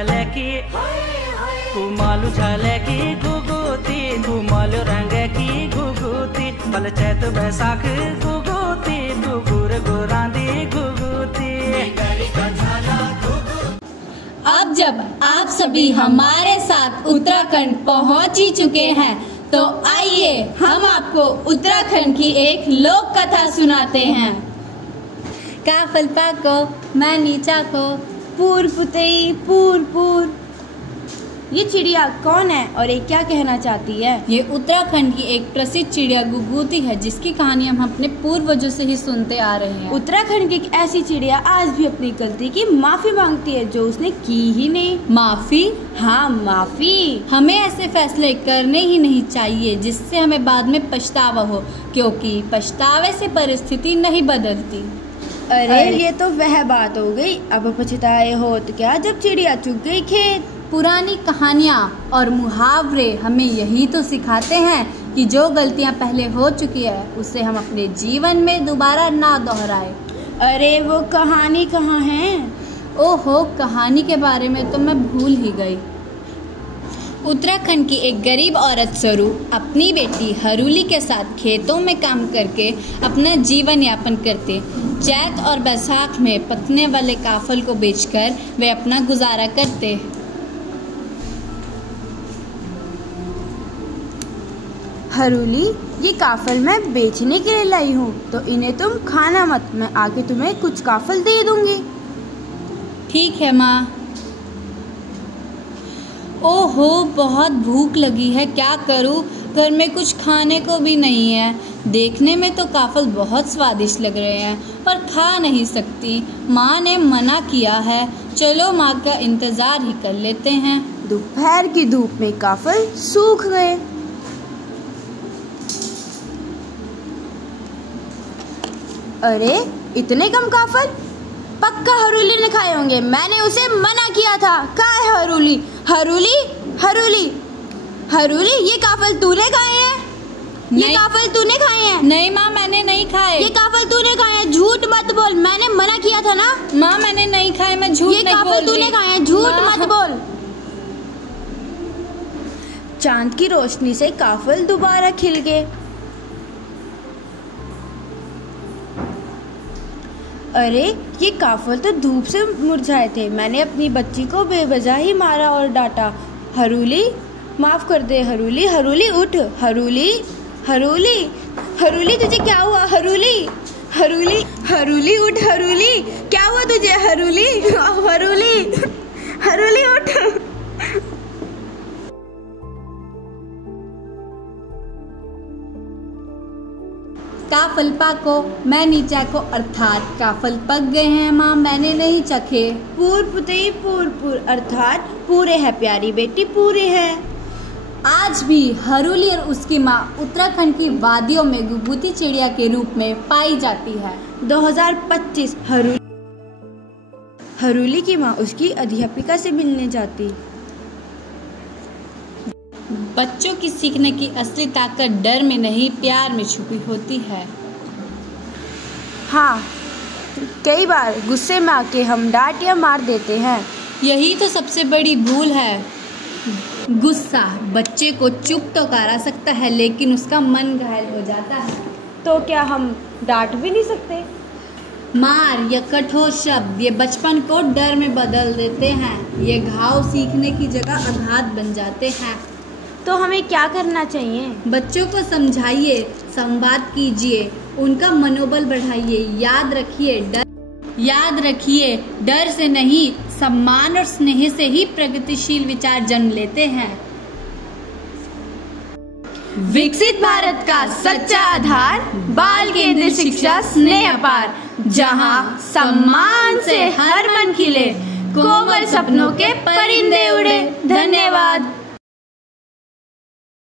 झालकी कुमालू झालकी गुगुती कुमालू रंग की गुगुती बल चैत बैसाख गुगुती गुगुर गुरांदी गुगुती। अब जब आप सभी हमारे साथ उत्तराखंड पहुंच ही चुके हैं तो आइए हम आपको उत्तराखंड की एक लोक कथा सुनाते हैं। काफल पाको मैं नीचा को पूर पुतई पूर पूर। ये चिड़िया कौन है और ये क्या कहना चाहती है? ये उत्तराखंड की एक प्रसिद्ध चिड़िया गुगुती है जिसकी कहानी हम अपने पूर्वजों से ही सुनते आ रहे हैं। उत्तराखंड की एक ऐसी चिड़िया आज भी अपनी गलती की माफी मांगती है जो उसने की ही नहीं। माफी? हाँ माफी। हमें ऐसे फैसले करने ही नहीं चाहिए जिससे हमें बाद में पछतावा हो, क्योंकि पछतावे से परिस्थिति नहीं बदलती। अरे ये तो वह बात हो गई, अब पछताए हो तो क्या जब चिड़िया चुग गई खेत। पुरानी कहानियाँ और मुहावरे हमें यही तो सिखाते हैं कि जो गलतियाँ पहले हो चुकी है उसे हम अपने जीवन में दोबारा ना दोहराए। अरे वो कहानी कहाँ है? ओहो, कहानी के बारे में तो मैं भूल ही गई। उत्तराखंड की एक गरीब औरत सरू अपनी बेटी हरूली के साथ खेतों में काम करके अपना जीवन यापन करते। चैत और बैसाख में पकने वाले काफल को बेचकर वे अपना गुजारा करते। हरूली, ये काफल मैं बेचने के लिए लाई हूँ तो इन्हें तुम खाना मत, मैं आके तुम्हें कुछ काफल दे दूंगी। ठीक है माँ। ओहो, बहुत भूख लगी है, क्या करूँ? घर में कुछ खाने को भी नहीं है। देखने में तो काफल बहुत स्वादिष्ट लग रहे हैं पर खा नहीं सकती। माँ ने मना किया है। चलो माँ का इंतजार ही कर लेते हैं। दोपहर की धूप में काफल सूख गए। अरे इतने कम काफल? पक्का हरूली ने खाए होंगे, मैंने उसे मना किया था। कहाँ है हरूली? हरूली हरूली हरूली, ये काफल तूने खाए हैं? ये काफल तूने खाए हैं? नहीं माँ, मैंने नहीं खाए। ये काफल तूने खाए हैं? झूठ मत बोल, मैंने मना किया था ना। माँ मैंने नहीं खाए, मैं झूठ नहीं बोल रही। ये काफल तूने खाए हैं, झूठ मत बोल। चांद की रोशनी से काफल दोबारा खिल गए। अरे ये काफल तो धूप से मुरझाए थे, मैंने अपनी बच्ची को बेवजह ही मारा और डांटा। हरूली माफ कर दे। हरूली हरूली उठ। हरूली हरूली हरूली, तुझे क्या हुआ? हरूली हरूली हरूली उठ। हरूली क्या हुआ तुझे? हरूली हरूली हरूली उठ। काफल पाको मैं नीचा को, अर्थात काफल पक गए हैं माँ, मैंने नहीं चखे। पूर पुतई पूर पूर, अर्थात पूरे है प्यारी बेटी, पूरे है। आज भी हरूली और उसकी माँ उत्तराखंड की वादियों में गुगुती चिड़िया के रूप में पाई जाती है। 2025 हरूली की माँ उसकी अध्यापिका से मिलने जाती। बच्चों की सीखने की असली ताकत डर में नहीं, प्यार में छुपी होती है। हाँ, कई बार गुस्से में आके हम डांट या मार देते हैं। यही तो सबसे बड़ी भूल है। गुस्सा बच्चे को चुप तो करा सकता है लेकिन उसका मन घायल हो जाता है। तो क्या हम डांट भी नहीं सकते? मार या कठोर शब्द ये बचपन को डर में बदल देते हैं। ये घाव सीखने की जगह आघात बन जाते हैं। तो हमें क्या करना चाहिए? बच्चों को समझाइए, संवाद कीजिए, उनका मनोबल बढ़ाइए। याद रखिए डर से नहीं, सम्मान और स्नेह से ही प्रगतिशील विचार जन्म लेते हैं। विकसित भारत का सच्चा आधार, बाल केंद्रित शिक्षा स्नेह अपार, जहां सम्मान से हर मन खिले, कोमल सपनों के परिंदे उड़े। धन्यवाद।